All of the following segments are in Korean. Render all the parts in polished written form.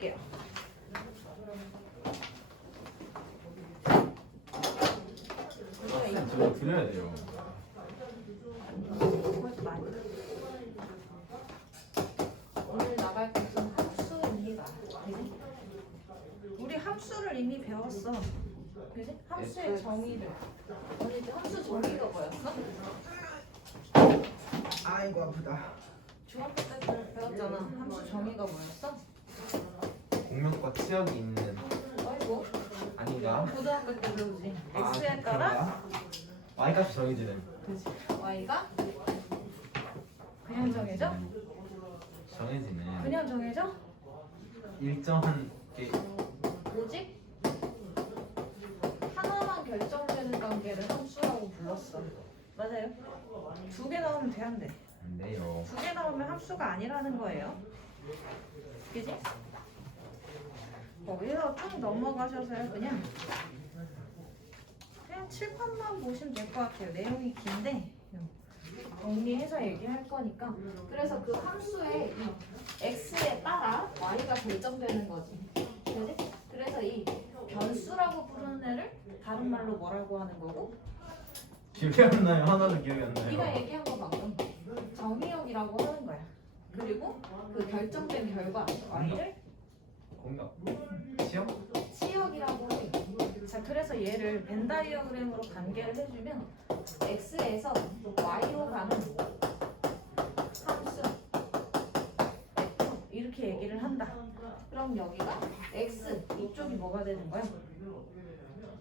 볼게요. 저거 드려야 돼요. 오늘 나갈 것은 함수입니다. 우리 함수를 이미 배웠어. 그지? 함수의 정의를. 언니 함수 정의가 뭐였어? 아이고 아프다. 중학교 때 배웠잖아. 함수 정의가 뭐였어? 공명과 치역이 있는 아이고. 아닌가? 고등학교 때 배우지. x에 따라 y값이 정해지는. 그지. y가 그냥 정해져? 정해지는. 그냥 정해져? 일정한 게 오직 하나만 결정되는 관계를 함수라고 불렀어. 맞아요? 두 개 나오면 돼, 안 돼? 안 돼요. 두 개 나오면 함수가 아니라는 거예요. 그지? 거기서 쭉 넘어가셔서요. 그냥 칠판만 보시면 될 것 같아요. 내용이 긴데 정리해서 얘기할 거니까. 그래서 그 함수의 이 x에 따라 y가 결정되는 거지. 그지? 그래서 이 변수라고 부르는 애를 다른 말로 뭐라고 하는 거고? 기억이 안 나요. 하나도 기억이 안 나요. 네가 얘기한 거 방금 정의역이라고 하는 거야. 그리고 그 결정된 결과 y를 공명 치역? 치역이라고 해. 자, 그래서 얘를 벤 다이어그램으로 관계를 해주면 x에서 y로 가는 함수 f 이렇게 얘기를 한다. 그럼 여기가 x 이쪽이 뭐가 되는 거야?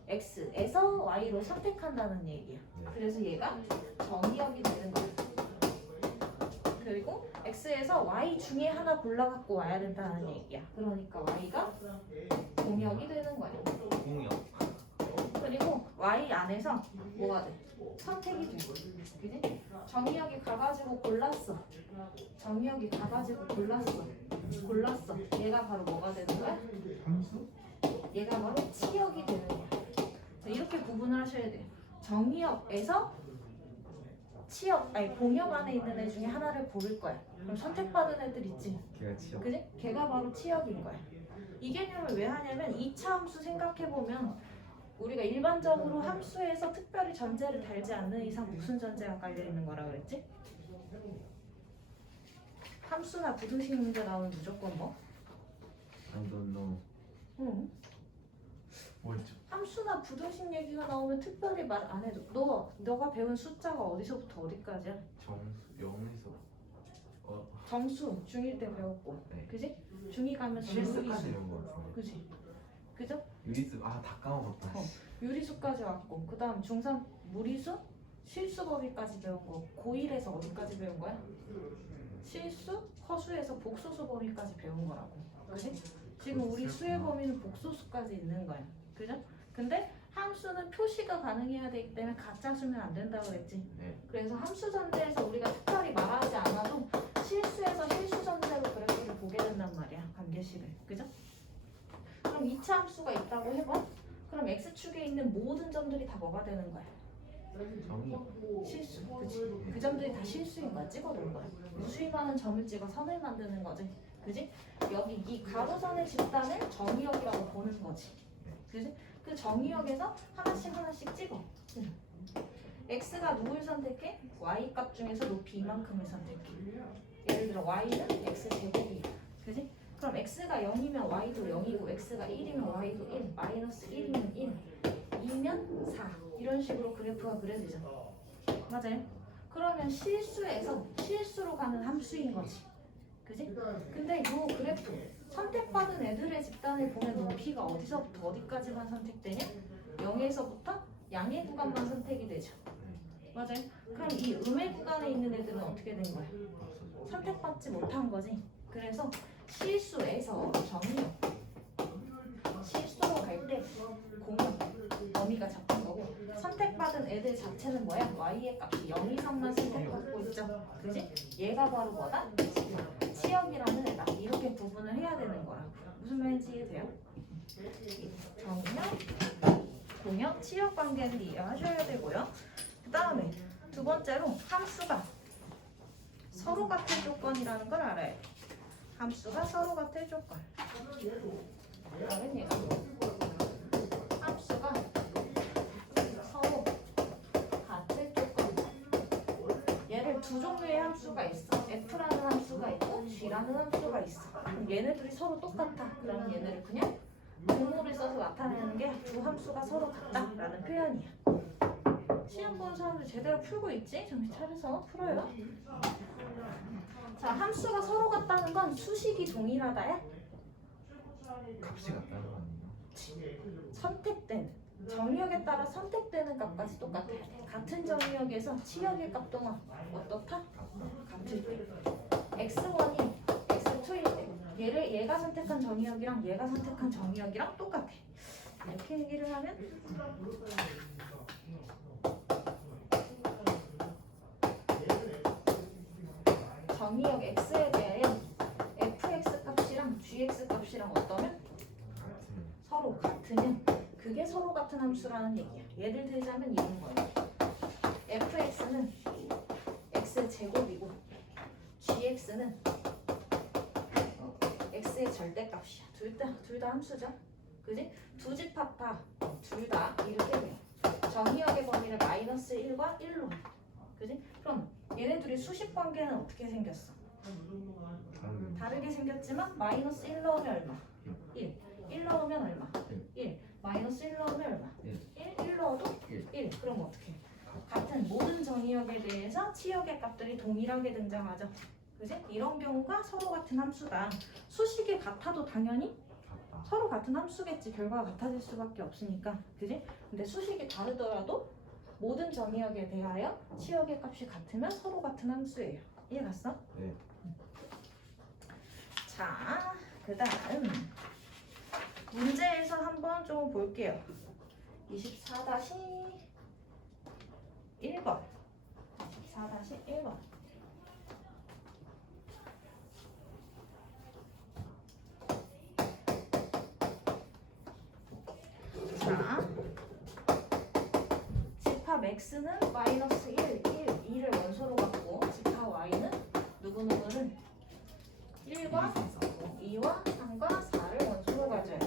x에서 y로 선택한다는 얘기야. 그래서 얘가 정의역이 되는 거야. 그리고 x에서 y 중에 하나 골라갖고 와야 된다는 얘기야. 그러니까 y가 공역이 되는 거야. 공명. 그리고 y 안에서 뭐가 돼? 선택이 돼. 그지? 정의역이 가가지고 골랐어. 정의역이 가가지고 골랐어. 얘가 바로 뭐가 되는 거야? 함수? 얘가 바로 치역이 되는 거야. 자, 이렇게 구분을 하셔야 돼요. 정의역에서 치역, 아니 공역 안에 있는 애 중에 하나를 고를 거야. 그럼 선택받은 애들 있지. 걔가 치역. 그지? 걔가 바로 치역인 거야. 이 개념을 왜 하냐면 2차 함수 생각해보면 우리가 일반적으로 함수에서 특별히 전제를 달지 않는 이상 무슨 전제가 깔려있는 거라 그랬지? 함수나 부등식 문제 나오면 무조건 뭐? I don't know. 응. 뭐였죠? 함수나 부등식 얘기가 나오면 특별히 말 안 해도 너가 배운 숫자가 어디서부터 어디까지야? 정수 0에서 정수 중1 때 배웠고 네. 그지? 중2 가면 실수까지 유리수 이런 거 같은데. 그지? 그죠? 유리수 다 까먹었다. 유리수까지 왔고 그 다음 중3 무리수? 실수범위까지 배운 거 고1에서 어디까지 배운 거야? 실수? 허수에서 복소수 범위까지 배운 거라고 그지? 지금 우리 수의 범위는 복소수까지 있는 거야 그죠? 근데 함수는 표시가 가능해야 되기 때문에 가짜 수면 안 된다고 그랬지 네. 그래서 함수 전제에서 우리가 특별히 말하지 않아도 실수에서 실수 전제로 그래프를 보게 된단 말이야 관계식을 그죠? 그럼 2차 함수가 있다고 해봐 그럼 x축에 있는 모든 점들이 다 뭐가 되는 거야? 정의. 실수 그치? 그 점들이 다 실수인 거야 찍어놓은 거야 무수히 많은 점을 찍어 선을 만드는 거지 그지? 여기 이 가로선의 집단을 정의역이라고 보는 거지 그지? 그 정의역에서 하나씩 찍어 x가 누굴 선택해? y 값 중에서 높이 이만큼을 선택해 예를 들어 y는 x제곱이야 그지? 그럼 x가 0이면 y도 0이고 x가 1이면 y도 1 마이너스 1이면 1 2면 4 이런 식으로 그래프가 그려지잖아 맞아요? 그러면 실수로 가는 함수인 거지 그지? 근데 이 그래프 선택받은 애들의 집단을 보면 높이가 어디서부터 어디까지만 선택되냐? 0에서부터 양의 구간만 선택이 되죠 맞아요? 그럼 이 음의 구간에 있는 애들은 어떻게 된 거야? 선택받지 못한 거지 그래서 실수에서 정의역 실수로 갈 때 공역 범위가 잡힌 거고 선택받은 애들 자체는 뭐야? y의 값이 0 이상만 선택받고 있죠 그지? 얘가 바로 뭐다? 치역이라는 애다 이렇게 구분을 해야 되는 거라고 무슨 말인지 이해돼요? 정의역, 공역, 치역 관계를 이해하셔야 되고요 그 다음에 두 번째로 함수가 서로 같은 조건이라는 걸 알아요 함수가 서로 같을 조건 그러면 얘가 함수가 서로 같을 조건. 얘를 두 종류의 함수가 있어. f라는 함수가 있고 g라는 함수가 있어. 그럼 얘네들이 서로 똑같아. 그러면 얘네를 그냥 분모를 써서 나타내는 게 두 함수가 서로 같다라는 표현이야. 시험 보는 사람들 제대로 풀고 있지? 정신 차려서 풀어요. 자, 함수가 서로 같다는 건 수식이 동일하다야? 값이 같다는 거 아니에요? 선택된 정의역에 따라 선택되는 값까지 똑같아야 돼. 같은 정의역에서 치역의 값도 어떻다? 같을 때. x1이 x2일 때 얘가 선택한 정의역이랑 얘가 선택한 정의역이랑 똑같아. 이렇게 얘기를 하면 정의역 x에 대하여 fx 값이랑 gx 값이랑 어떠면? 같은 서로 같으면 그게 서로 같은 함수라는 얘기야. 예를 들자면 이런 거야. fx는 x 제곱이고 gx는 x의 절대값이야. 둘 다 함수죠. 그지? 두 집합파 둘 다 이렇게 돼. 정의역의 범위를 마이너스 1과 1로. 그지? 그럼 얘네 둘이 수식 관계는 어떻게 생겼어? 다르게 생겼지만 마이너스 1 넣으면 얼마? 1. 1 넣으면 얼마? 1. 마이너스 1 넣으면 얼마? 1 넣어도 1. 그럼 어떻게? 같은 모든 정의역에 대해서 치역의 값들이 동일하게 등장하죠. 그지? 이런 경우가 서로 같은 함수다. 수식이 같아도 당연히 같다. 서로 같은 함수겠지. 결과가 같아질 수밖에 없으니까. 그지? 근데 수식이 다르더라도 모든 정의역에 대하여 치역의 값이 같으면 서로 같은 함수예요. 이해 갔어? 네. 자, 그 다음 문제에서 한번 좀 볼게요. 24-1번 24-1번 자, 집합 x는 마이너스 1, 1, 2를 원소로 갖고 집합 y는 누구누구는 1과 2와 3과 4를 원소로 가져요.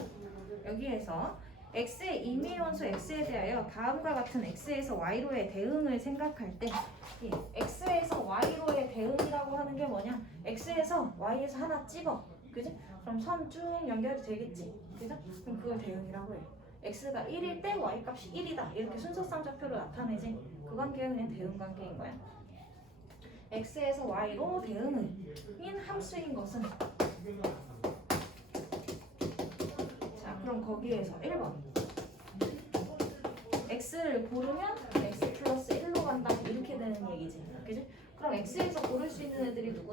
여기에서 x의 임의 원소 x에 대하여 다음과 같은 x에서 y로의 대응을 생각할 때 이 x에서 y로의 대응이라고 하는 게 뭐냐? x에서 y에서 하나 찍어. 그지? 그럼 선 쭉 연결이 되겠지. 그죠? 그럼 그걸 대응이라고 해요. x가 1일 때 y 값이 1이다. 이렇게 순서쌍좌표로 나타내지. 그 관계가 그냥 대응 관계인 거야. x에서 y로 대응인 함수인 것은 자, 그럼 거기에서 1번 x를 고르면 x 플러스 1로 간다. 이렇게 되는 얘기지. 그지? 그럼 x에서 고를 수 있는 애들이 누구?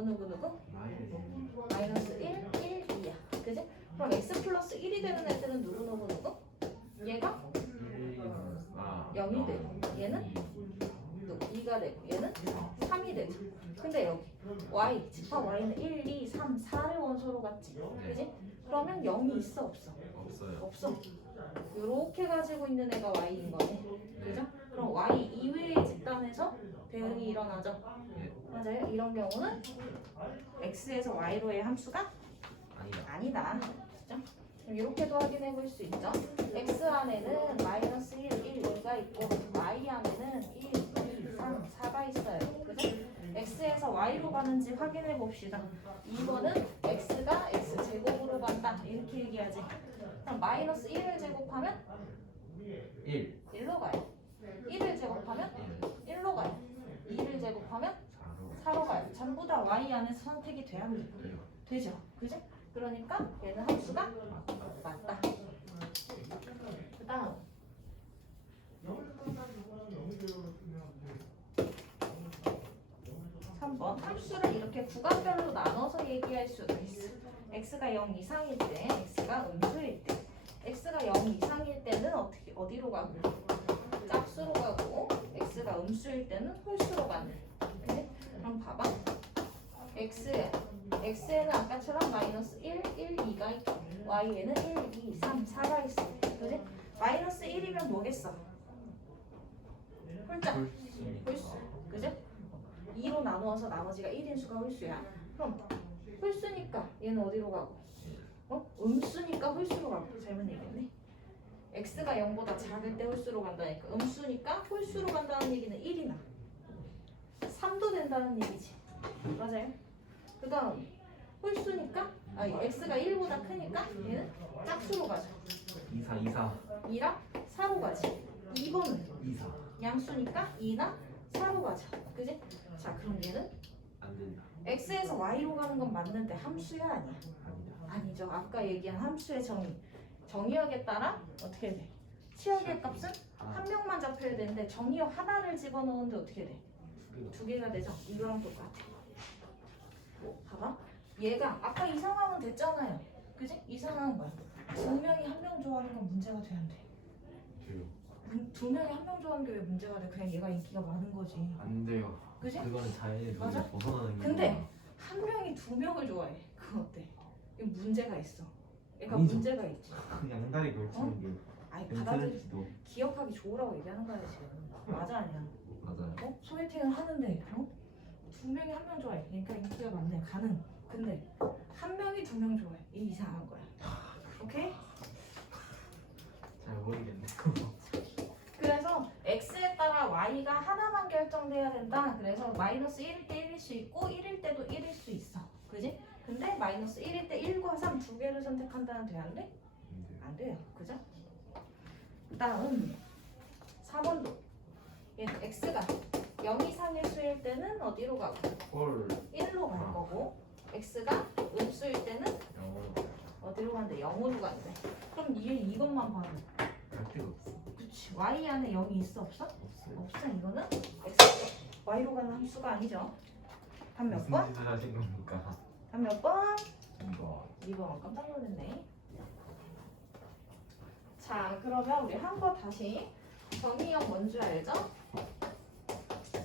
마이너스 1, 1, 2야. 그지? 그럼 x 플러스 1이 되는 애들은 누구? 얘가 0이 되고 얘는 2가 되고 얘는 3이 되죠. 근데 여기 y, 집합 y는 1, 2, 3, 4를 원소로 갖지. 그지? 그러면 0이 있어 없어? 없어요. 없어. 요렇게 가지고 있는 애가 y인 거네. 그죠? 그럼 y 이외의 집단에서 대응이 일어나죠. 네. 맞아요? 이런 경우는 x에서 y로의 함수가 아니다. 그죠? 그럼 이렇게도 확인해 볼 수 있죠. x 안에는 마이너스 1, 1, 2가 있고 y 안에는 1, 2, 3, 4가 있어요. 그죠? x에서 y로 가는지 확인해 봅시다. 2번은 x가 x제곱으로 간다. 이렇게 얘기하지. 그럼 마이너스 1을 제곱하면 1. 1로 가요. 1을 제곱하면 1로 가요. 2를 제곱하면 4로 가요. 전부 다 y 안에서 선택이 돼야 돼. 되죠. 그지? 그러니까 얘는 함수가 맞다. 그 다음 3번 함수를 이렇게 구간별로 나눠서 얘기할 수도 있어. x가 0 이상일 때, x가 음수일 때. x가 0 이상일 때는 어디로 가고? 짝수로 가고, x가 음수일 때는 홀수로 가는. 그래? 그럼 봐봐. x에는 아까처럼 마이너스 1, 1, 2가 있고 y에는 1, 2, 3, 4가 있어. 그래? 마이너스 1이면 뭐겠어? 홀짝. 홀수. 그죠? 2로 나누어서 나머지가 1인 수가 홀수야. 그럼 홀수니까 얘는 어디로 가고? 음수니까 홀수로 가고 잘못 얘기했네. x가 0보다 작을 때 홀수로 간다니까 음수니까 홀수로 간다는 얘기는 1이나 3도 된다는 얘기지. 맞아요. 그 다음 홀수니까 x가 1보다 크니까 얘는 짝수로 가죠. 2사 2랑 4로 가지. 2번은 2사 양수니까 2나 4로 가죠. 그지? 자 그럼 얘는 안 된다. x에서 y로 가는 건 맞는데 함수야 아니야? 아니다. 아니죠. 아까 얘기한 함수의 정의역에 따라 어떻게 돼? 치역의 값은 한 명만 잡혀야 되는데 정의역 하나를 집어넣는데 어떻게 돼? 두 개가 되죠. 이거랑 똑같아. 봐봐. 얘가 아까 이 상황은 됐잖아요. 그지? 이 상황은 뭐야? 두 명이 한 명 좋아하는 건 문제가 돼 안 돼? 돼요. 두 명이 한 명 좋아하는 게 왜 문제가 돼? 그냥 얘가 인기가 많은 거지. 안 돼요. 그지? 그거는 자연의 맞아? 룰을 벗어나는 게 근데 한 명이 두 명을 좋아해. 그거 어때? 이거 문제가 있어. 얘가 아니죠. 문제가 있지. 양다리 걸치는 게 아니 받아들이 괜찮을지도. 기억하기 좋으라고 얘기하는 거야 지금. 맞아 아니야? 맞아요. 소개팅을 하는데 두 명이 한 명 좋아해. 그러니까 인기가 많네. 가능. 근데 한 명이 두 명 좋아해. 이 이상한 거야. 오케이? 잘 모르겠네요. 그래서 x에 따라 y가 하나만 결정돼야 된다. 그래서 마이너스 1일 때 1일 수 있고 1일 때도 1일 수 있어. 그지? 근데 마이너스 1일 때 1과 3 두 개를 선택한다는 돼 안 돼? 안 돼요. 그죠? 다음 4번도 얘는 x가 0 이상의 수일 때는 어디로 가고? 헐. 1로 갈 거고 x가 음수일 때는 영어로 어디로 간대? 0으로 간대. 그럼 얘 이것만 봐도 갈 데가 없어. 그치. y 안에 0이 있어 없어? 없어요. 없어. 이거는 x y로 가는 함수가 아니죠. 한 몇 무슨 번? 짓을 하신 겁니까? 한 몇 번? 이거 2번. 깜짝 놀랐네. 자 그러면 우리 한 번 다시 정의역 뭔지 알죠?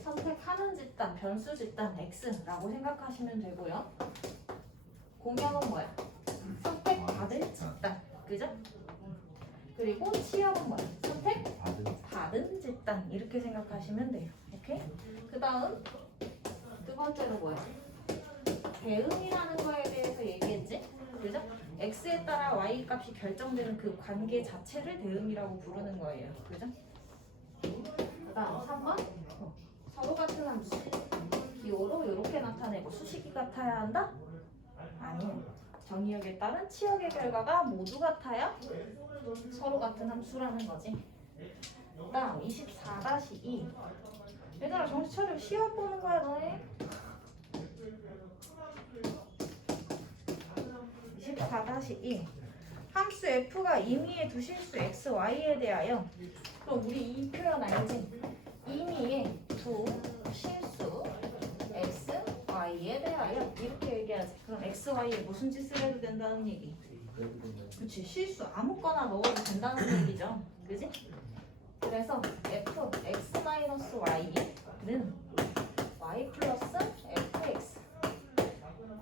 선택하는 집단, 변수 집단 x라고 생각하시면 되고요. 공역은 뭐야? 선택받을 집단, 그죠? 그리고 치역은 뭐야? 선택받은 집단 이렇게 생각하시면 돼요. 오케이? 그 다음 두 번째로 뭐야? 대응이라는 거에 대해서 얘기했지? 그죠? x에 따라 y 값이 결정되는 그 관계 자체를 대응이라고 부르는 거예요. 그죠? 그 다음 3번 서로 같은 함수 기호로 이렇게 나타내고 수식이 같아야 한다? 아니요. 정의역에 따른 치역의 결과가 모두 같아야 서로 같은 함수라는 거지. 그 다음 24-2 얘들아 정신 차려. 시험 보는 거야 너네. 24-2 함수 f가 임의의 두 실수 x, y에 대하여 그럼 우리 이 표현 알지? 임의의 두 실수 x, y에 대하여 이렇게 얘기하지. 그럼 x, y에 무슨 짓을 해도 된다는 얘기. 그치 실수 아무거나 넣어도 된다는 얘기죠. 그지? 그래서 f x-y는 y 플러스 fx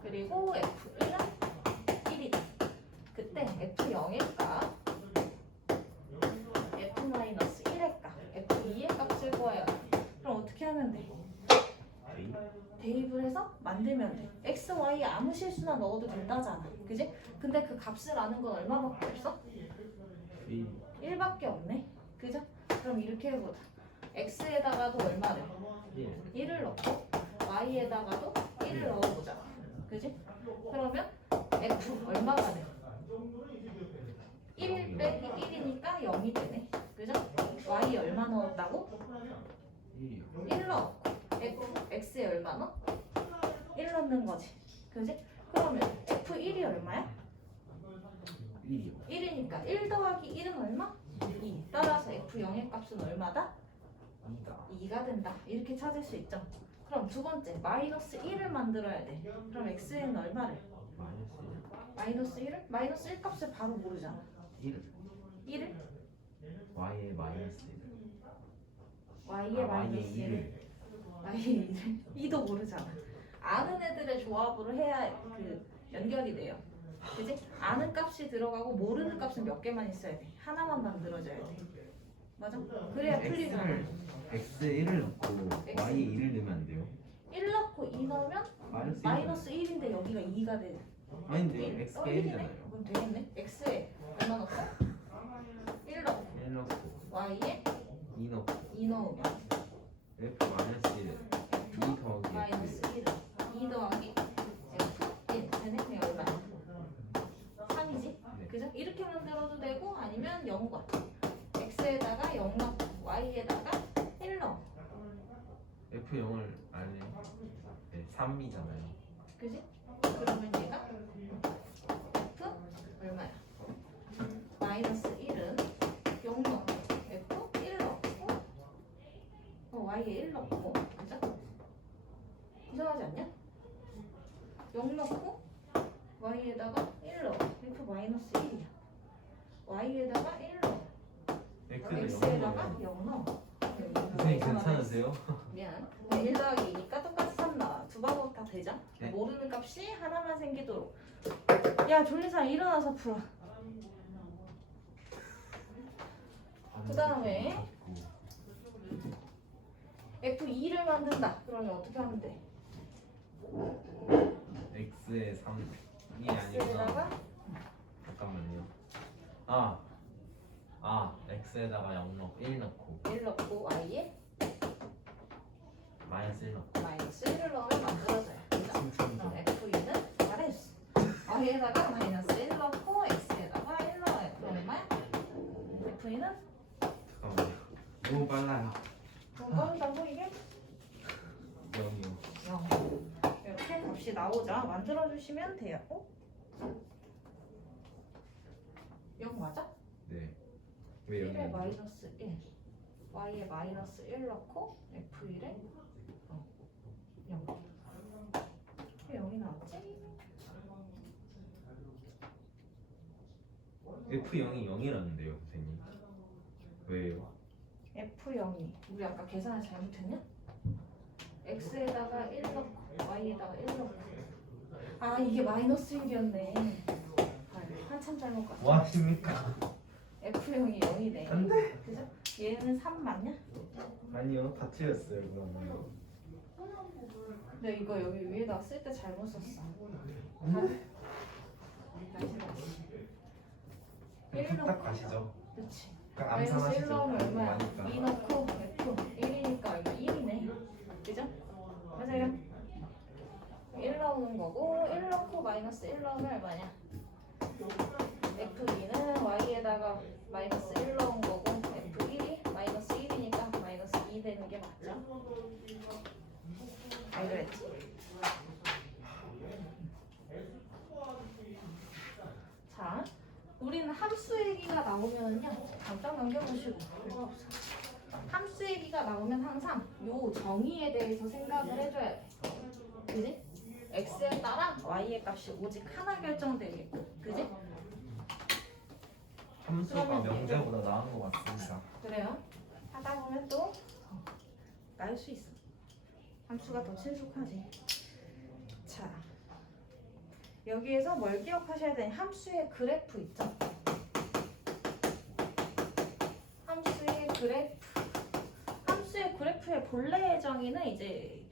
그리고 f1은 1이다. 그때 f0의 값 f-1의 값 f2의 값을 구해요. 그럼 어떻게 하면 돼? 대입을 해서 만들면 돼. x, y 아무 실수나 넣어도 된다잖아. 그지? 근데 그 값을 아는 건 얼마밖에 없어? 1밖에 없네. 그죠? 그럼 이렇게 해보자. x에다가도 얼마를? 1을 넣고 y에다가도 1을 넣어보자. 그지? 그러면 f 얼마가 돼? 1 빼기 1이니까 0이 되네. 그죠? y 얼마 넣었다고? 1 넣었고 x에 얼마 넣어? 1 넣는 거지. 그지? 그러면 f1이 얼마야? 1이니까 1 더하기 1은 얼마? 2. 따라서 f0의 값은 얼마다? 2가 된다. 이렇게 찾을 수 있죠. 그럼 두 번째 마이너스 1을 만들어야 돼. 그럼 x에는 얼마를? 마이너스 1을? 마이너스 1 값을 바로 모르잖아. 1을? y의 마이너스 y의 마이너스 1을 y의 1을 2도 모르잖아. 아는 애들의 조합으로 해야 그 연결이 돼요. 그지? 아는 값이 들어가고 모르는 값은 몇 개만 있어야 돼. 하나만 만들어져야 돼. 맞아? 그래야 풀리잖아. x에 1을 넣고 y에 2를 넣으면 안 돼요? 1 넣고 2 넣으면 마이너스 1인데 여기가 2가 돼. 아닌데 x가 1이잖아요. 그럼 되겠네. x에 얼마 넣고? 1 넣고 1 넣고 y에 2 넣고 2 넣으면 f 마이너스 1 2 더하기 마이너스 f 1 2 더하기 f 1 되네? 그냥 얼마야? 3이지? 네. 그죠? 이렇게 만들어도 되고 아니면 0과 x에다가 0 넣고 y에다가 1 넣어. f 0을 아니 네, 3이잖아요. 그지? 그러면 얘가 f 얼마야? 마이너스 1은 0 넣고 f 1 넣고 y에 1 넣고 그죠? 이상하지 않냐? 0 넣고 y에다가 1 넣어 f 마이너스 1이야. y에다가 1 넣어 x는 x에다가 0 넣어요. 0 넣어. 선생님 괜찮으세요? 미안. 1 더하기 2니까 똑같이 3 나와. 두 방법 다 되죠? 네. 모르는 값이 하나만 생기도록. 야 졸린 사람 일어나서 풀어. 그다음에 F2를 만든다. 그러면 어떻게 하면 돼? x에 3이 x에다가 아니구나. 잠깐만요. x에다가 0 넣고 1 넣고 1 넣고 y에 마이너스 1 넣고 마이너스 1을 넣으면 만들어져요. 그죠? 승천도 그럼 F2는 잘했어. y에다가 마이너스 1 넣고 x에다가 1 넣어요. 그럼 얼마야? F2는 잠깐만요. 너무 빨라요. 빠르다고 이게? 0이요. 0. 이렇게 값이 나오자 만들어주시면 돼요. 어? 0 맞아? 네. 왜 1에 0이요? 마이너스 1 y에 마이너스 1 넣고 f1에 0 왜 0이 나왔지? f0이 0이라는데요, 선생님. 왜요? f0이 우리 아까 계산을 잘못했냐? x에다가 1 넣고 y에다가 1 넣고 아 이게 마이너스 1이었네. 한참 잘못 갔어. 뭐 하십니까? f0이 0이네. 안 돼. 그죠? 얘는 3 맞냐? 아니요, 다 틀렸어요, 그러면. 근데 이거 여기 위에다 쓸 때 잘못 썼어. 다시. 1 딱 넣고 가시죠. 그치. 딱 마이너스 1 암산하시죠. 넣으면 얼마야? 많으니까. 2 넣고 F 1이니까 얼마? 1이네. 그죠? 맞아요. 1 넣는 거고 1 넣고 마이너스 1 넣으면 얼마냐? F2는 Y에다가 마이너스 1 넣은 거고 F1이 마이너스 1이니까 마이너스 2 되는 게 맞죠? 알겠지? 자, 우리는 함수 얘기가 나오면은요 잠깐 넘겨보시고 별거 없어. 함수 얘기가 나오면 항상 요 정의에 대해서 생각을 해줘야 돼. 그지? x에 따라 y의 값이 오직 하나 결정되게끔. 그지? 함수가 그러면 명제보다 나은 것 같습니다. 그래요. 하다 보면 또 나을 수 있어. 함수가 더 친숙하지. 자, 여기에서 뭘 기억하셔야 되냐? 함수의 그래프 있죠? 함수의 그래프. 함수의 그래프의 본래의 정의는 이제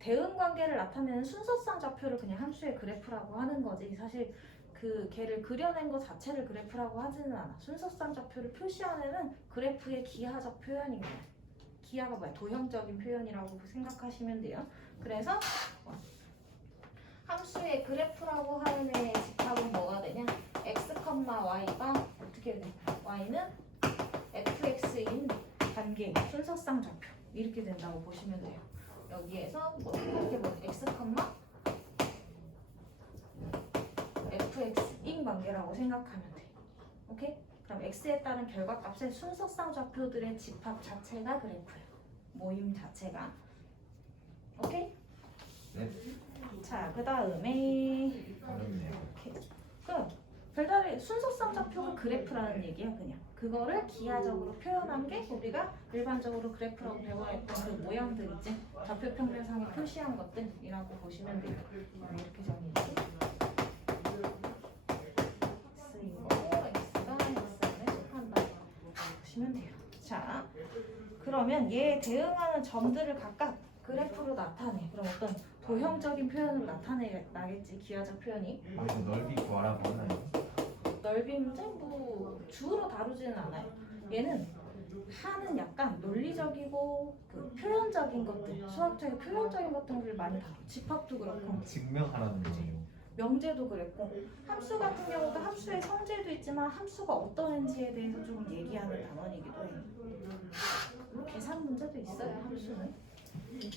대응 관계를 나타내는 순서상 좌표를 그냥 함수의 그래프라고 하는 거지. 사실 그 걔를 그려낸 것 자체를 그래프라고 하지는 않아. 순서상 좌표를 표시하는 그래프의 기하적 표현인 거야. 기하가 뭐야? 도형적인 표현이라고 생각하시면 돼요. 그래서 함수의 그래프라고 하는 애의 집합은 뭐가 되냐? x, y가 어떻게 돼? y는 fx인 관계 순서상 좌표 이렇게 된다고 보시면 돼요. 여기에서 뭐 이렇게 뭐 x, fx인 관계라고 생각하면 돼. 오케이? 그럼 x에 따른 결과값의 순서상 좌표들의 집합 자체가 그래프예요. 모임 자체가. 오케이? 네. 자, 그 다음에 어렵네요. 별다른 순서상 좌표가 그래프라는 얘기야 그냥. 그거를 기하적으로 표현한 게 우리가 일반적으로 그래프라고 배워했던 그 모양들이지. 좌표 평면상에 표시한 것들이라고 보시면 돼요. 이렇게 정리지. x인 거고 x가 x에 속한다. 보시면 돼요. 자, 그러면 얘에 대응하는 점들을 각각 그래프로 나타내. 그럼 어떤 도형적인 표현으로 나타나겠지. 기하적 표현이. 여기서 넓이 구하라 보나요? 넓이 문제 뭐 주로 다루지는 않아요. 얘는 하는 약간 논리적이고 그 표현적인 것들, 수학적인 표현적인 것들을 많이 다뤄. 집합도 그렇고 증명하라는 거예요. 명제도 그랬고 함수 같은 경우도 함수의 성질도 있지만 함수가 어떠한지에 대해서 조금 얘기하는 단원이기도 해요. 물론 계산 문제도 있어요. 함수는.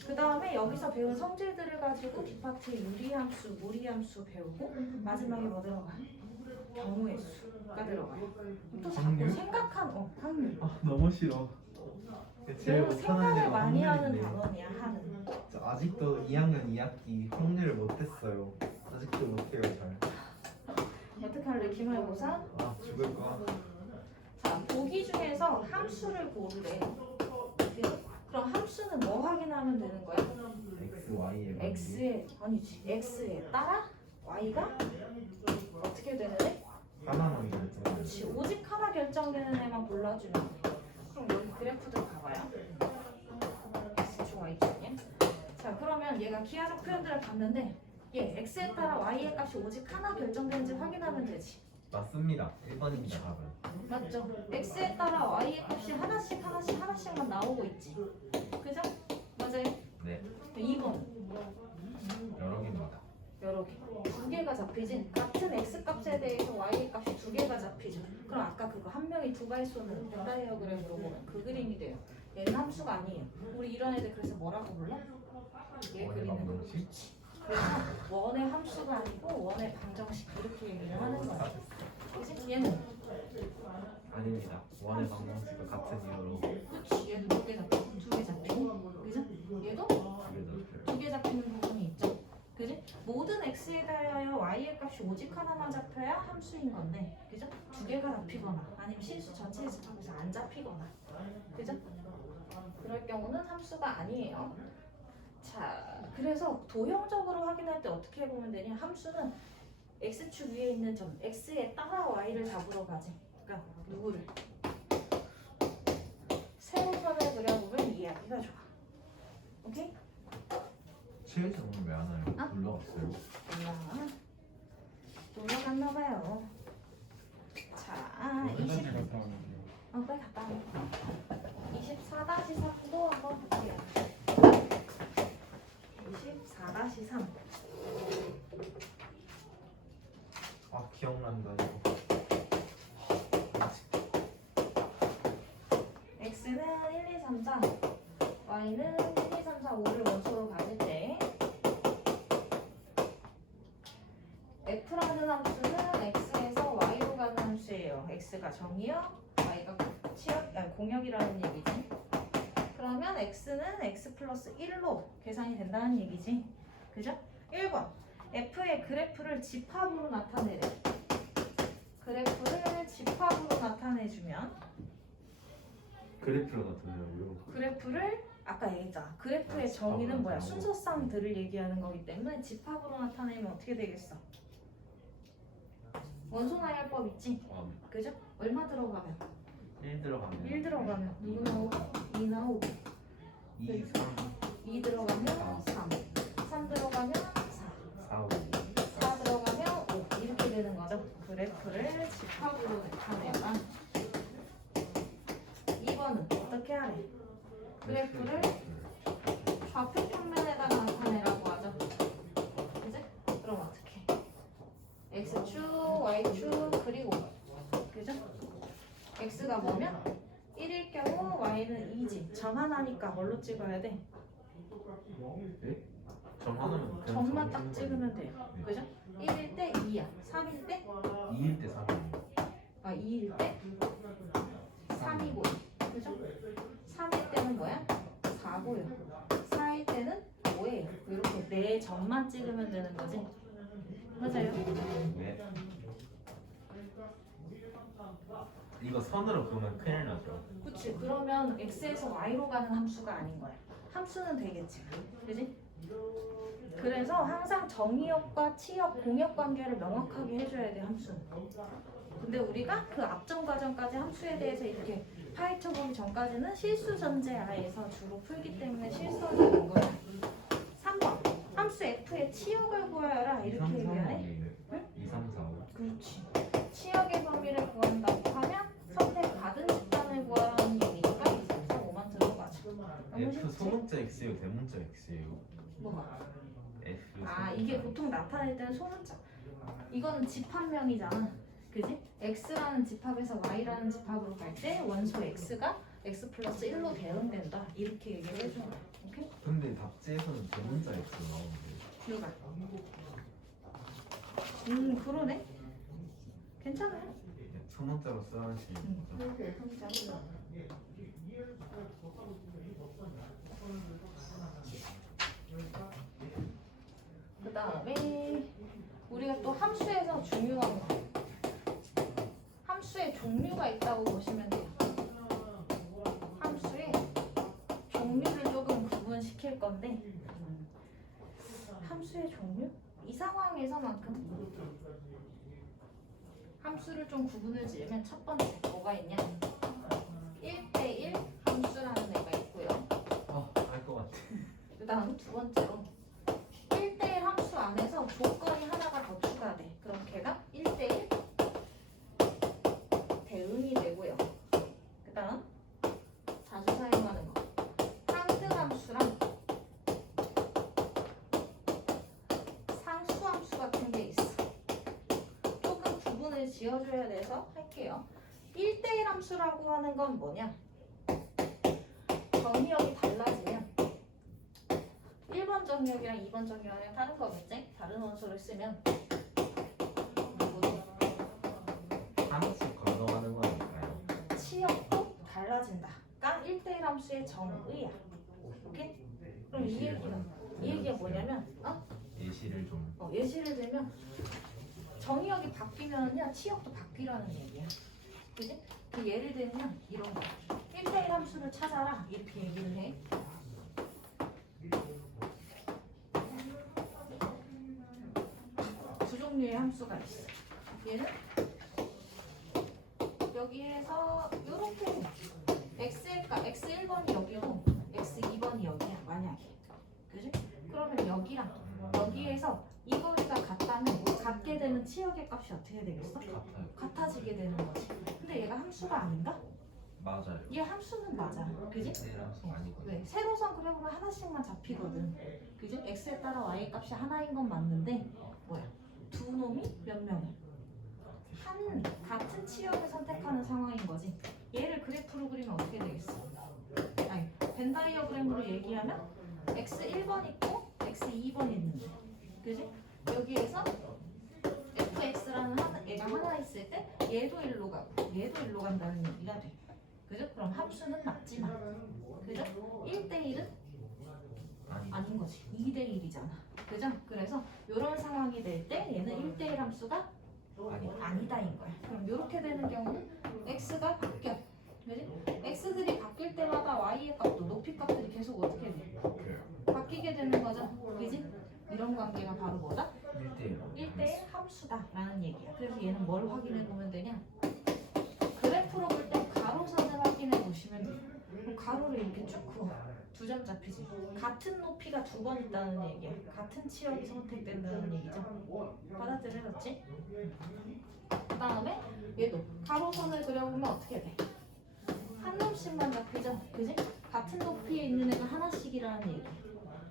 그 다음에 여기서 배운 성질들을 가지고 뒷파트에 유리함수, 무리함수 배우고 마지막에 뭐 들어가? 경우의 수가 들어가요. 또 자꾸 확률? 생각한 확률. 아 너무 싫어. 제일 그래서 못하는 생각을 데가 많이 하는 확률인데. 단원이야. 하는. 저 아직도 2학년 2학기 확률을 못했어요. 아직도 못해요 잘. 어떻게 할래? 기말고사? 아 죽을 거야. 자, 보기 중에서 함수를 고르래. 그럼 함수는 뭐 확인하면 되는 거야? X, Y의 관계. x에 아니지. x에 따라 y가 어떻게 되는 애? 하나만 결정. 그렇지. 오직 하나 결정되는 애만 골라주면 돼. 그럼 여기 그래프들 봐봐요. x, y 중에. 자, 그러면 얘가 기하적 표현들을 봤는데 얘 x에 따라 y의 값이 오직 하나 결정되는지 확인하면 되지. 맞습니다. 1번입니다. 답은. 맞죠? x에 따라 y의 값이 하나씩만 나오고 있지. 그죠? 맞아요? 네. 2번 여러 개입니다. 여러 개. 두 개가 잡히지. 같은 x 값에 대해서 y의 값이 두 개가 잡히죠. 그럼 아까 그거 한 명이 두 발 쏘는 벤다이어그램으로 보면 그 그림이 돼요. 얘는 함수가 아니에요. 우리 이런 애들 그래서 뭐라고 불러? 얘 원의 그리는 거. 방정식? 그래서 원의 함수가 아니고 원의 방정식 이렇게 얘기를 하는 거야. 그지? 얘는 아닙니다. 원의 방정식과 같은 이유로 그치. 얘도 두 개 잡혀. 두 개 잡히고. 그죠? 얘도 두개 두 개 잡히는 부분이 있죠. 그지? 모든 x에 대하여 y의 값이 오직 하나만 잡혀야 함수인 건데, 그죠? 두 개가 잡히거나 아니면 실수 전체에 집합해서 안 잡히거나, 그죠? 그럴 경우는 함수가 아니에요. 자, 그래서 도형적으로 확인할 때 어떻게 해보면 되냐? 함수는 x축 위에 있는 점 x에 따라 y를 잡으러 가지. 그러니까 누구를? 세우선을 그려보면 이해하기가 좋아. 오케이? 최혜진 오늘 왜 안 와요? 아? 놀러 왔어요? 몰라. 놀러 갔나 봐요. 자, 20. 빨리 갔다 와. 24-3도 한번 볼게요. 24-3. 아 기억난다 이거. x는 1, 2, 3, 4. y는 1, 2, 3, 4, 5를 원소로 가질 때 f라는 함수는 x에서 y로 가는 함수예요. x가 정의역, y가 공역이라는 얘기지. 그러면 x는 x 플러스 1로 계산이 된다는 얘기지. 그죠? 1번 f의 그래프를 집합으로 나타내래. 그래프를 집합으로 나타내주면 그래프로 나타내려고요. 그래프를 아까 얘기했잖아. 그래프의 정의는 뭐야? 순서상들을 얘기하는 거기 때문에 집합으로 나타내면 어떻게 되겠어? 원소나열법 있지? 그죠? 얼마 들어가면? 1 들어가면 1 들어가면 누구 나오고? 2 나오고 2, 3, 2 들어가면 3 3 들어가면 4 4, 5 4 들어가면 5 이렇게 되는 거죠. 그래프를 집합으로 나타내라. 2번은 어떻게 하래? 그래프를 좌표 평면에다가 나타내라고 하죠. 그지? 그럼 어떻게? x축, y축 그리고 그죠? x가 뭐면 1일 경우 y는 2지. 점 하나니까 뭘로 찍어야 돼? 네? 점 하나면 그냥 점만 점 딱 찍는 찍으면 거예요. 돼요. 네. 그죠? 1일 때 2야. 3일 때? 2일 때 3이에요. 2일 때 3이고. 그죠? 3일 때는 뭐야? 4고요. 4일 때는 5예요. 이렇게 네 점만 찍으면 되는 거지. 맞아요. 네. 이거 선으로 그으면 큰일 나죠. 그치. 그러면 x에서 y로 가는 함수가 아닌 거야. 함수는 되겠지. 그지? 그래서 항상 정의역과 치역, 공역 관계를 명확하게 해줘야 돼, 함수는. 근데 우리가 그 앞전 과정까지 함수에 대해서 이렇게 파헤쳐 보기 전까지는 실수 전제 하에서 주로 풀기 때문에 실수하는 거야. 3번. 함수 f의 치역을 구하여라 2, 이렇게 3, 4, 얘기하네. 5. 2, 3, 4, 5. 그렇지. 치역의 범위를 구한다고 하면 선택받은 집단을 구하라는 얘기니까 2, 3, 4, 5만 들어가죠. 너무 F 쉽지? 소문자 X예요, 대문자 X예요. 뭐가? F. 아 이게 보통 나타낼 때는 소문자. 이거는 집합명이잖아. 그지? X라는 집합에서 Y라는 집합으로 갈 때 원소 X가 X 플러스 1로 대응된다. 이렇게 얘기를 해주는 거야. 오케이? 근데 답지에서는 대문자 X 나오는데. 누가? 그러네. 괜찮아요. 소문자로 써야지. 소문자. 그 다음에 우리가 또 함수에서 중요한 거. 함수의 종류가 있다고 보시면 돼요. 함수의 종류를 조금 구분시킬 건데 함수의 종류? 이 상황에서만큼 함수를 좀 구분을 지으면 첫 번째 뭐가 있냐? 1대1 함수라는 애가 있고요. 알 것 같아. 그 다음 두 번째로 1대1 함수 안에서 조건이 하나가 더 추가돼. 그럼 걔가 1대1 대응이 되고요. 그 다음 자주 사용하는 거 상등함수랑 상수함수 같은 게 있어. 조금 구분을 지어줘야 돼서 할게요. 1대1 함수라고 하는 건 뭐냐? 정의역이 달라지면 1번 정의역이랑 2번 정의역이랑 다른 거겠지? 다른 원소를 쓰면 하나씩 건너가는 거니까요. 치역도 달라진다가 1대1 함수의 정의야. 오케이? 그럼 이 얘기가 뭐냐면 예시를 좀. 예시를 들면 정의역이 바뀌면요 치역도 바뀌라는 얘기야. 그지? 그 예를 들면 이런 거 1대1 함수를 찾아라 이렇게 얘기를 해. 두 종류의 함수가 있어. 얘는 여기에서 이렇게 x 1번이 여기고 x 2번이 여기야 만약에. 그지? 그러면 여기랑 여기에서 이 거리가 같다면 같게 되는 치역의 값이 어떻게 되겠어? 같아요. 같아지게 되는 거지. 근데 얘가 함수가 아닌가? 맞아요. 얘 함수는 맞아. 그지? X랑 아니거든. 왜? 세로선 그래프가 하나씩만 잡히거든. 그지? x에 따라 y 값이 하나인 건 맞는데 뭐야? 두 놈이 몇 명이? 한 같은 치역을 선택하는 상황인 거지. 얘를 그래프로 그리면 어떻게 되겠어? 아니, 벤 다이어그램으로 얘기하면 x 1번 있고 x 2번 있는데 그지? 여기에서 fx라는 애가 하나 있을 때 얘도 일로 가고 얘도 일로 간다는 얘기가 돼. 그죠? 그럼 함수는 맞지만 그죠? 1대1은 아닌 거지. 2대1이잖아. 그죠? 그래서 이런 상황이 될 때 얘는 1대1 함수가 아니다인 거야. 그럼 이렇게 되는 경우는 x가 바뀌어. 그지? x들이 바뀔 때마다 y의 값도 높이 값들이 계속 어떻게 돼? 바뀌게 되는 거죠. 그지? 이런 관계가 바로 뭐다? 1대1 함수다라는 얘기야. 그래서 얘는 뭘 확인해 보면 되냐? 그래프로 볼 때 가로선을 확인해 보시면 돼. 그럼 가로를 이렇게 쭉 그어. 두 점 잡히지. 같은 높이가 두 번 있다는 얘기야. 같은 치역이 선택된다는 얘기죠. 받아들여졌지? 그 다음에 얘도 가로선을 그려보면 어떻게 돼? 한 놈씩만 잡히죠? 그지? 같은 높이에 있는 애가 하나씩이라는 얘기.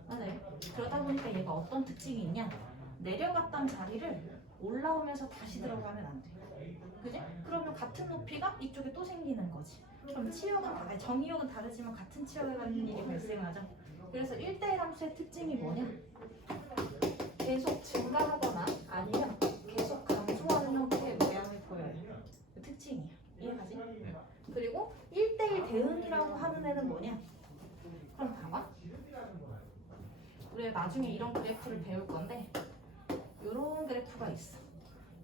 맞아요. 그러다 보니까 얘가 어떤 특징이 있냐? 내려갔던 자리를 올라오면서 다시 들어가면 안 돼. 그지? 그러면 같은 높이가 이쪽에 또 생기는 거지. 그럼 치역은 정의역은 다르지만 같은 치역에 가는 일이 발생하죠. 그래서 1대1 함수의 특징이 뭐냐? 계속 증가하거나 아니면 계속 감소하는 형태의 모양을 보여요. 그 특징이야. 이해가지? 그리고 1대1 대응이라고 하는 애는 뭐냐? 그럼 봐봐. 우리가 나중에 이런 그래프를 배울 건데 이런 그래프가 있어.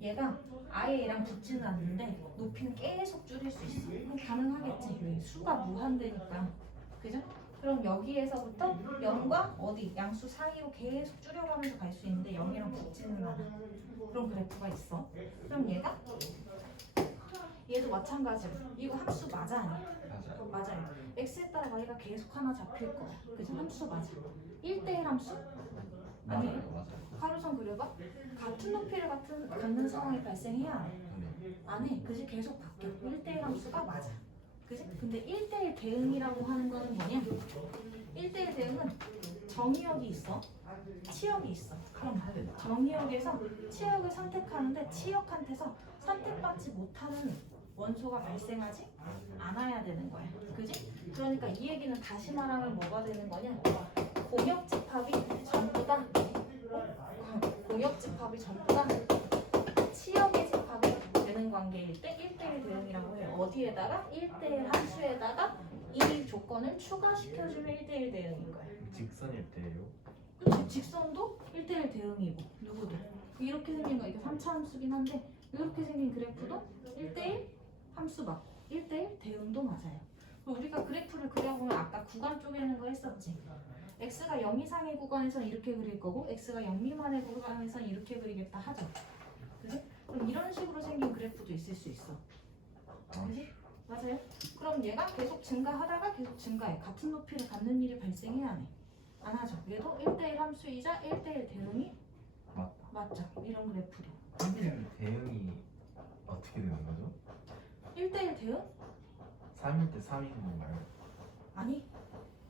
얘가 아예 얘랑 붙지는 않는데 높이는 계속 줄일 수 있어. 그럼 가능하겠지. 왜? 수가 무한대니까. 그죠? 그럼 여기에서부터 0과 어디 양수 사이로 계속 줄여가면서 갈 수 있는데 0이랑 붙지는 않아. 그런 그래프가 있어. 그럼 얘도 마찬가지로 이거 함수 맞아 아니야? 맞아요. x에 따라 y가 계속 하나 잡힐 거야. 그죠? 함수 맞아. 1대1 함수 아니. 맞아요. 가로선 그려봐. 같은 높이를 갖는 상황이 발생해야 안 해. 네. 안 해. 그지? 계속 바뀌어. 1대1 함수가 맞아. 그지? 근데 1대1 대응이라고 하는 거는 뭐냐? 1대1 대응은 정의역이 있어. 치역이 있어. 그럼 정의역에서 치역을 선택하는데 치역한테서 선택받지 못하는 원소가 발생하지 않아야 되는 거야. 그지? 그러니까 이 얘기는 다시 말하면 뭐가 되는 거냐? 공역집합이 전부 다 공역집합이 전부 다 치역의 집합이 되는 관계일 때 1대1 대응이라고 해요. 어디에다가? 1대1 함수에다가 이 조건을 추가시켜주면 1대1 대응인 거야. 직선일 때예요. 그치? 직선도 1대1 대응이고 누구도 이렇게 생긴 거 이게 3차 함수긴 한데 이렇게 생긴 그래프도 1대1 함수 맞고 1대1 대응도 맞아요. 우리가 그래프를 그려보면 아까 구간 쪼개는 거 했었지. x가 0 이상의 구간에선 이렇게 그릴 거고 x가 0 미만의 구간에선 이렇게 그리겠다 하죠. 그지? 그럼 이런 식으로 생긴 그래프도 있을 수 있어. 그지? 맞아요? 그럼 얘가 계속 증가하다가 계속 증가해. 같은 높이를 갖는 일이 발생해야 안 해. 안 하죠. 얘도 1대1 함수이자 1대1 대응이 맞다. 맞죠. 이런 그래프도. 1대1 대응이 어떻게 되는 거죠? 1대1 대응? 3일 때 3인 건가요? 아니.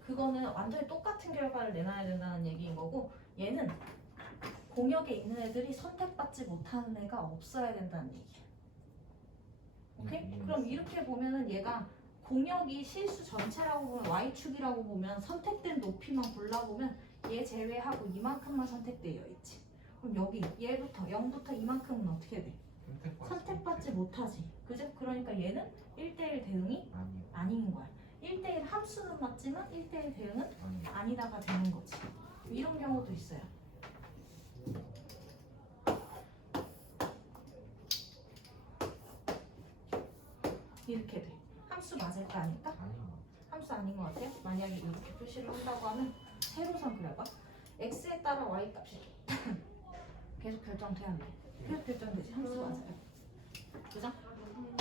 그거는 완전히 똑같은 결과를 내놔야 된다는 얘기인 거고 얘는 공역에 있는 애들이 선택받지 못하는 애가 없어야 된다는 얘기야. 오케이? 그럼 이렇게 보면은 얘가 공역이 실수 전체라고 보면 y축이라고 보면 선택된 높이만 골라보면 얘 제외하고 이만큼만 선택되어 있지. 그럼 여기 얘부터 0부터 이만큼은 어떻게 돼? 선택받지 못하지. 그죠? 그러니까 얘는 1대1 대응이 아니요. 아닌 거야. 1대1 함수는 맞지만 1대1 대응은 아니요. 아니다가 되는 거지. 이런 경우도 있어요. 이렇게 돼. 함수 맞을까 아닐까? 아니요. 함수 아닌 것 같아요? 만약에 이렇게 표시를 한다고 하면 세로선 그려봐. x에 따라 y 값이 계속 결정돼야 돼. 계속 결정되지. 함수 맞아요. 그죠?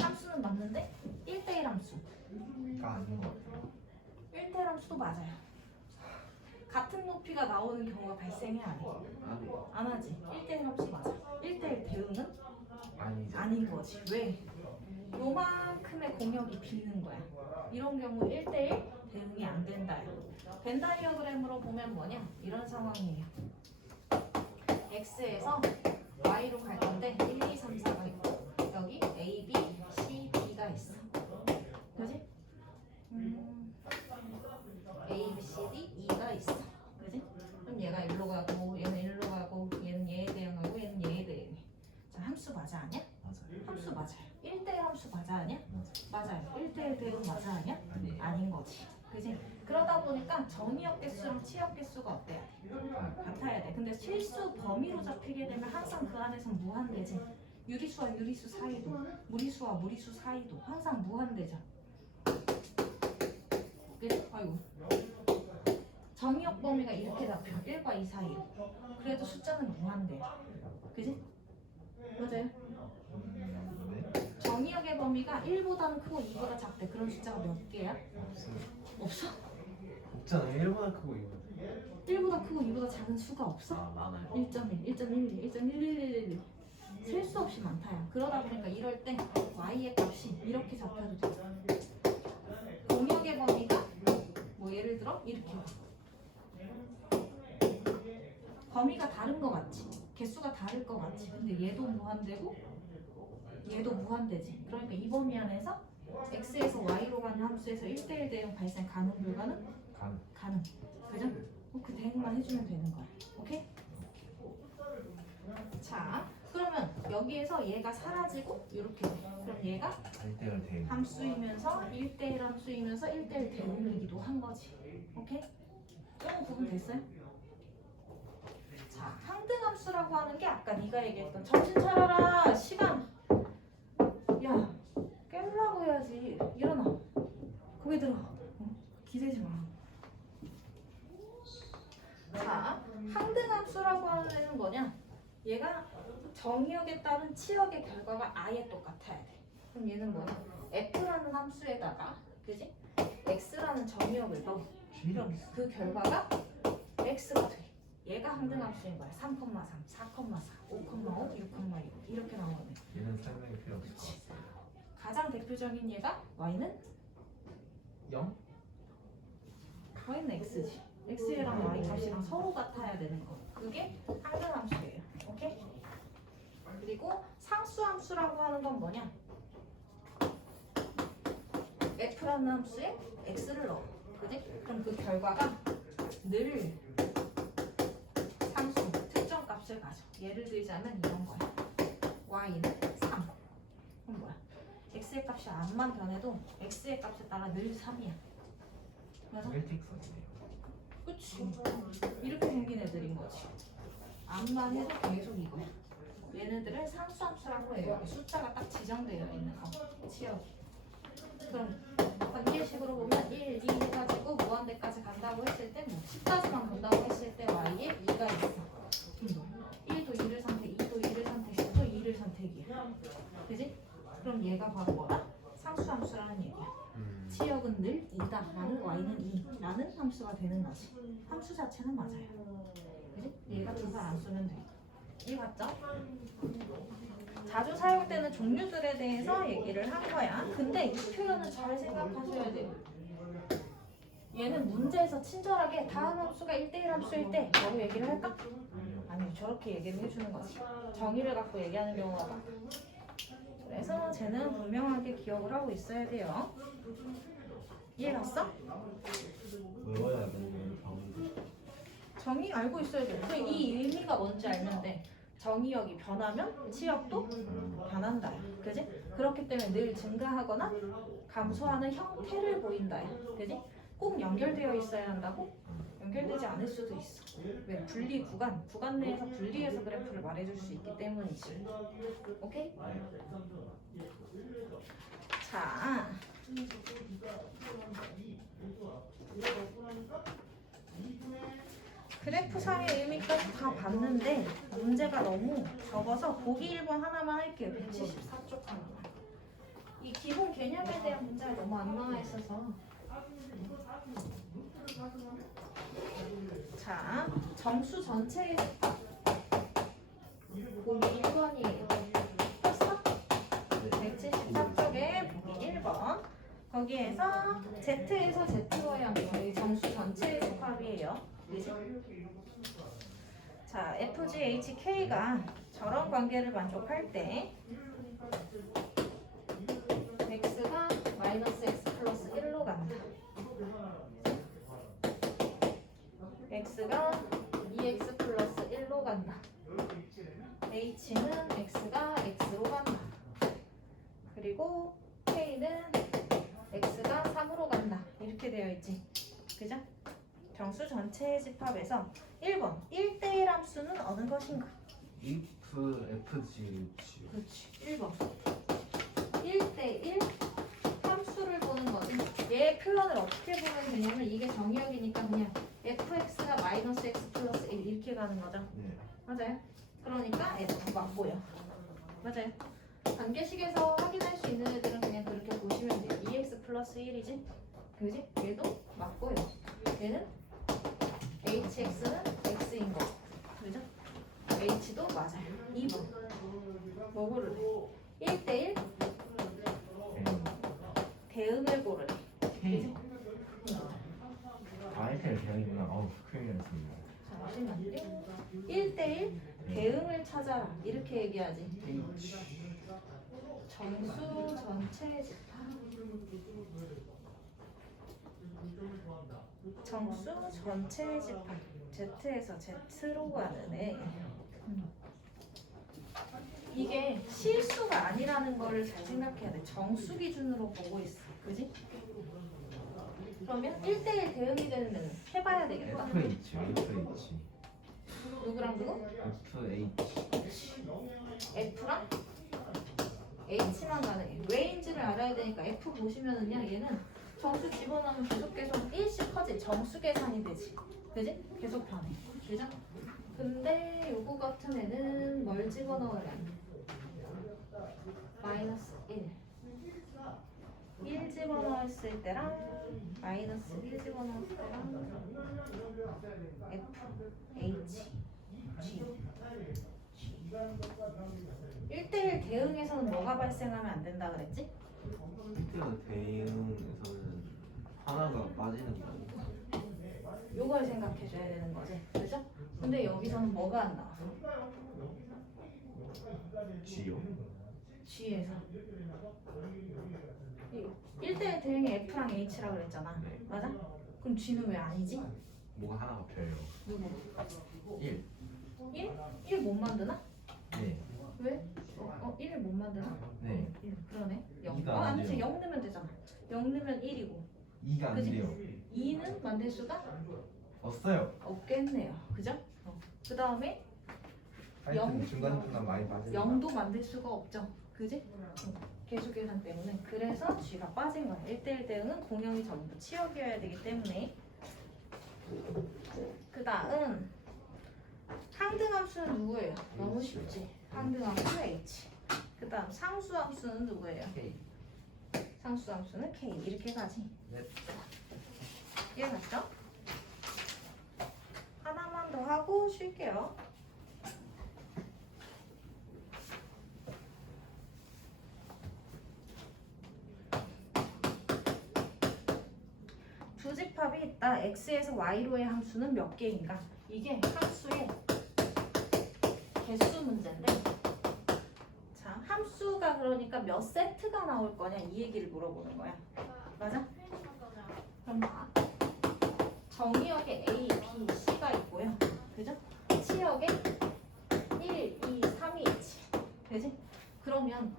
함수는 맞는데 1대1 함수가 아닌 것 같아요. 1대1 함수도 맞아요. 같은 높이가 나오는 경우가 발생해 안 해? 안 하지. 1대1 함수 맞아. 1대1 대응은 아니죠. 아닌 거지. 왜? 요만큼의 공역이 비는 거야. 이런 경우 1대1 대응이 안 된다요. 벤 다이어그램으로 보면 뭐냐? 이런 상황이에요. x에서 y로 갈 건데 1, 2, 3, 4가 있고 여기 a, b, c, d가 있어. 그지? a, b, c, d, e가 있어. 그지? 그럼 얘가 일로 가고 얘는 일로 가고 얘는 얘에 대응하고 얘는 얘에 대응해. 자, 함수 맞아 아니야? 맞아요. 함수 맞아요. 1대1 함수 맞아 아니야? 맞아요. 맞아요. 1대1 대응 맞아 아니야? 아니에요. 아닌 거지. 그지? 그러다 보니까 정의역 개수랑 치역 개수가 어때야 돼? 같아야 돼. 근데 실수 범위로 잡히게 되면 항상 그 안에서 무한대지. 유리수와 유리수 사이도, 무리수와 무리수 사이도 항상 무한대죠. 그지? 아이고. 정의역 범위가 이렇게 잡혀. 1과 2 사이로. 그래도 숫자는 무한대. 그지? 맞아요. 네. 정의역의 범위가 1보다는 크고 2보다 작대. 그런 숫자가 몇 개야? 없어요. 없어? 없잖아요. 1보다 크고 2보다. 1보다 크고 2보다 작은 수가 없어? 아 많아요. 1.1, 1.12, 1.1111 셀 수 없이 많다요. 그러다 보니까 이럴 때 y의 값이 이렇게 잡혀도 돼. 공역의 범위가 뭐 예를 들어 이렇게 범위가 다른 거 같지? 개수가 다를 거 같지? 근데 얘도 무한대고 얘도 무한대지. 그러니까 이 범위 안에서 x에서 y로 가는 함수에서 1대1 대응 발생 가능 불가능? 가능. 그죠? 그 대응만 해주면 되는 거야. 오케이? 자, 그러면 여기에서 얘가 사라지고 이렇게 돼. 그럼 얘가 1대1 대응. 함수이면서 1대1 함수이면서 1대1 대응이기도 한 거지. 오케이? 조금 부분 됐어요? 자, 항등함수라고 하는 게 아까 네가 얘기했던 정신 차려라 시간. 야, 깨려고 해야지. 일어나. 고개 들어. 기대지 마. 자, 항등함수라고 하는 애는 뭐냐? 얘가 정의역에 따른 치역의 결과가 아예 똑같아야 돼. 그럼 얘는 뭐냐? f라는 함수에다가, 그지? x라는 정의역을 넣어. 그럼 그 결과가 x가 돼. 얘가 항등함수인 거야. 3,3, 4,4, 5,5, 6,6 이렇게 나오네. 얘는 설명이 필요 없을 것 같습니다. 가장 대표적인 얘가 y는 0? y는 x지. x랑 y 값이랑 서로 같아야 되는 거. 그게 항등함수예요. 오케이? 그리고 상수함수라고 하는 건 뭐냐? f라는 함수에 x를 넣어. 그지? 그럼 그 결과가 늘 상수, 특정 값을 가져. 예를 들자면 이런 거야. y는 3. 그럼 뭐야? x의 값이 암만 변해도 x의 값에 따라 늘 3이야. 맞아? 일직선이네요. 그치. 이렇게 생긴 애들인 거지. 암만 해도 계속 이거야. 얘네들을 상수함수라고 해요. 여기 숫자가 딱 지정되어 있는 거. 치역이. 그럼 관계식으로 보면 1, 2 해가지고 무한대까지 간다고 했을 때 뭐 10까지만 간다고 했을 때 y에 2가 있어. 1도 2를 선택, 2도 2를 선택, 10도 2를 선택이야. 그지? 그럼 얘가 바로 뭐다? 상수함수라는 얘기야. 치역은 늘 2다. 라는 y는 2 라는 함수가 되는 거지. 함수 자체는 맞아요. 그지? 얘가 두 발 안 쓰면 돼. 이해 갔죠? 자주 사용되는 종류들에 대해서 얘기를 한 거야. 근데 이 표현은 잘 생각하셔야 돼요. 얘는 문제에서 친절하게 다음 함수가 1대1 함수일 때 라고 얘기를 할까? 아니, 저렇게 얘기를 해주는 거지. 정의를 갖고 얘기하는 경우가 많아. 그래서 쟤는 분명하게 기억을 하고 있어야 돼요. 이해 갔어? 외워야 되는 정의. 정의 알고 있어야 돼. 근데 이 의미가 뭔지 알면 돼. 정의역이 변하면 치역도 변한다. 그지? 그렇기 때문에 늘 증가하거나 감소하는 형태를 보인다. 그지? 꼭 연결되어 있어야 한다고? 연결되지 않을 수도 있어. 왜? 분리 구간 내에서 분리해서 그래프를 말해줄 수 있기 때문이지. 오케이? 자, 그래프상의 의미까지 다 봤는데 문제가 너무 적어서 보기 1번 하나만 할게요. 174쪽 하나만. 이 기본 개념에 대한 문제가 너무 안 나와 있어서. 자, 정수 전체의 보기 1번이에요. 했어? 174쪽에 보기 1번. 거기에서 Z에서 Z로의 함수, 정수 전체의 집합이에요. 그지? 자, FGHK가 저런 관계를 만족할 때 x가 마이너스 x 플러스 1로 간다. x가 2x 플러스 1로 간다. h는 x가 x로 간다. 그리고 k는 x가 3으로 간다. 이렇게 되어 있지. 그죠? 정수 전체의 집합에서 1번 1대1 함수는 어느 것인가? if FGH. 그렇지. 1번 1대1 함수를 보는 거지. 얘 표현을 어떻게 보면 되냐면 이게 정의역이니까 그냥 fx가 마이너스 x 플러스 1 이렇게 가는 거죠. 네. 맞아요. 그러니까 f 맞고요. 맞아요. 관계식에서 확인할 수 있는 애들은 그냥 그렇게 보시면 돼요. 2x 플러스 1이지? 그지? 얘도 맞고요. 얘는 hx는 x인 거. 그죠? h도 맞아요. 2번. 뭐 고르래? 1대1 대응을 고르래. K. 그지? 아이템 대응이구나. 어우, 큰일 났습니다. 잠시만요. 1대1 대응을 찾아라. 이렇게 얘기하지. H. 정수 전체 집합. 정수 전체 집합. Z에서 Z로 가는 애. 이게 실수가 아니라는 거를 잘 생각해야 돼. 정수 기준으로 보고 있어. 그지? 그러면 1대1 대응이 되는 데는 해봐야 되겠다. FH. FH. 누구랑 누구? FH. F랑 H만 가능해. 왜인지를 알아야 되니까 F 보시면은요, 얘는 정수 집어넣으면 계속 일씩 커지. 정수 계산이 되지. 그지? 계속 변해. 그죠? 근데 요거 같은 애는 뭘 집어넣으래? 마이너스 1. 1 집어 집어넣었을 때랑 마이너스 1 집어넣었을 때랑 F, H, G 1대1 대응에서는 뭐가 발생하면 안 된다 그랬지? 실제로 대응에서는 하나가 빠지는 거 아니야? 요걸 생각해 줘야 되는 거지. 그죠? 근데 여기서는 뭐가 안 나와? G요? G에서 1대1 대응이 F랑 H라 그랬잖아. 네. 맞아? 그럼 G는 왜 아니지? 뭐가 하나가 펴요. 누구? 1. 1? 1 못 만드나? 네. 왜? 1을 못 만드나? 네. 1 그러네. 0. 이가 안 아니지. 돼요. 0 넣으면 되잖아. 0 넣으면 1이고 2가 안 그지? 돼요. 2는 만들 수가 없어요. 없겠네요. 그죠? 그 다음에 하여튼 영. 중간중간 많이 빠진다. 0도 만들 수가 없죠. 그지? 계수 계산 때문에. 그래서 G가 빠진 거야. 1대1 대응은 공형이 전부 치역이어야 되기 때문에. 그 다음 항등함수는 누구예요? 너무 쉽지. 항등함수 H. 그 다음 상수함수는 누구예요? K. 상수함수는 K. 이렇게 가지. 네. 이해갔죠? 하나만 더 하고 쉴게요. 두 집합이 있다. x에서 y로의 함수는 몇 개인가? 이게 함수의 개수 문제인데, 자, 함수가 그러니까 몇 세트가 나올 거냐 이 얘기를 물어보는 거야. 맞아? 그럼 봐. 정의역에 A, B, C가 있고요. 그죠? 치역에 1, 2, 3이 있지. 그지? 그러면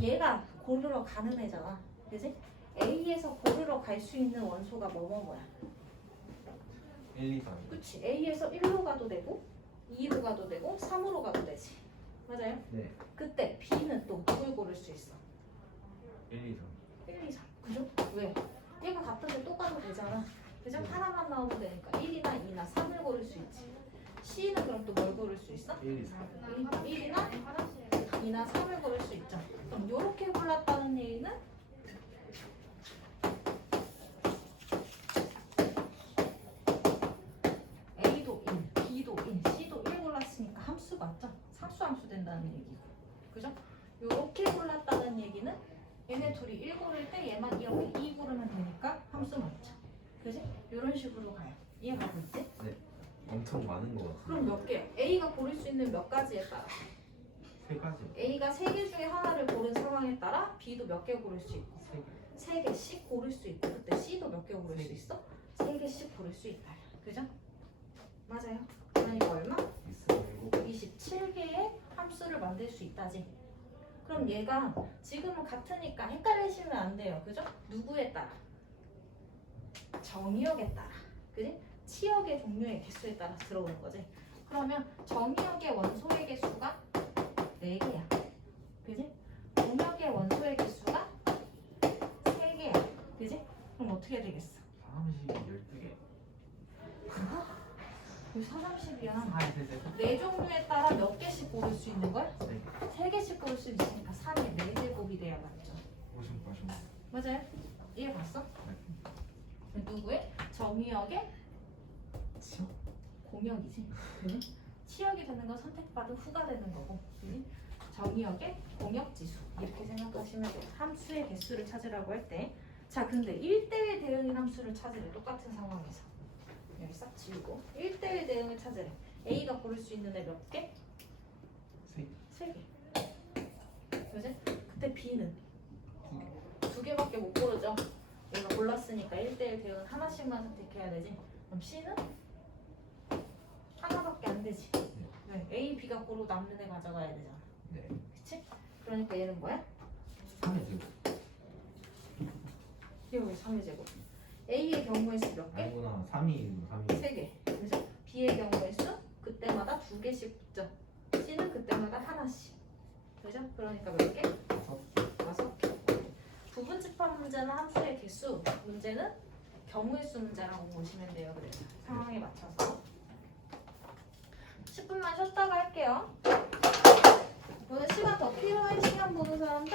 얘가 고르러 가는 애잖아. 그지? A에서 고르러 갈 수 있는 원소가 뭐야? 1, 2, 3. 그치? A에서 1로 가도 되고 2로 가도 되고 3으로 가도 되지. 맞아요? 네. 그때 B는 또 누굴 고를 수 있어? 1, 2, 3. 1, 2, 3. 그죠? 왜? 얘가 같은데 또 가도 되잖아. 그죠? 하나만 나오면 되니까 1이나 2나 3을 고를 수 있지. C는 그럼 또 뭘 고를 수 있어? 1, 2, 3. 1이나 2나 3을 고를 수 있죠. 그럼 이렇게 골랐다는 얘기는 A도 1, B도 1, C도 1 골랐으니까 함수 맞죠? 상수함수 된다는 얘기고. 그죠? 이렇게 골랐다는 얘기는 얘네 둘이 1 고를 때 얘만 이렇게 2 고르면 되니까 함수 맞죠? 그지? 이런 식으로 가요. 이해가고 있지? 엄청 많은 거 같아. 그럼 몇 개? A가 고를 수 있는 몇 가지에 따라 세 가지. A가 3개 중에 하나를 고른 상황에 따라 B도 몇 개 고를 수 있고 세 개. 3개씩 고를 수 있고 그때 C도 몇 개 고를 수 있어? 3개씩 고를 수 있다. 그죠? 맞아요. 그러니까 얼마? 있으면 7. 27개의 함수를 만들 수 있다지. 그럼 얘가 지금은 같으니까 헷갈리시면 안 돼요. 그죠? 누구에 따라? 정의역에 따라. 그지? 치역의 종류의 개수에 따라 들어오는 거지. 그러면 정의역의 원소의 개수가 4개야. 그지? 공역의 원소의 개수가 3개야. 그지? 그럼 어떻게 되겠어? 30, 12개. 왜 40이야? 아, 세. 네 종류에 따라 몇 개씩 고를 수 있는 거야? 네. 3개씩 고를 수 있으니까 3의 4제곱이 돼야 맞죠? 50. 맞아요? 이해 봤어? 누구의? 정의역의 공역이지. 그지? 치역이 되는 건 선택받은 후가 되는 거고. 그지? 정의역의 공역지수. 이렇게 생각하시면 돼요. 함수의 개수를 찾으라고 할 때. 자, 근데 1대1 대응인 함수를 찾으래. 똑같은 상황에서. 여기 싹 지우고 1대1 대응을 찾으래. A가 고를 수 있는 애 몇 개? 3개. 그지? 그때 B는 2개밖에 못 고르죠. 얘가 골랐으니까 1대1 대응은 하나씩만 선택해야 되지. 그럼 C는 하나밖에 안 되지. 왜? A, B가 고르고 남는 애 가져가야 되잖아. 네. 그치? 그러니까 얘는 뭐야? 3의 제곱. 얘가 왜 3의 제곱? A의 경우의 수 몇 개? 아니구나. 3이 3개. 그죠? B의 경우의 수 그때마다 2개씩 붙죠. C는 그때마다 하나씩. 그죠? 그러니까 몇 개? 5개. 부분 집합 문제는 함수의 개수, 문제는 경우의 수 문제라고 보시면 돼요. 그래서 상황에 맞춰서 10분만 쉬었다가 할게요. 오늘 시간 더 필요해? 시간 보는 사람들?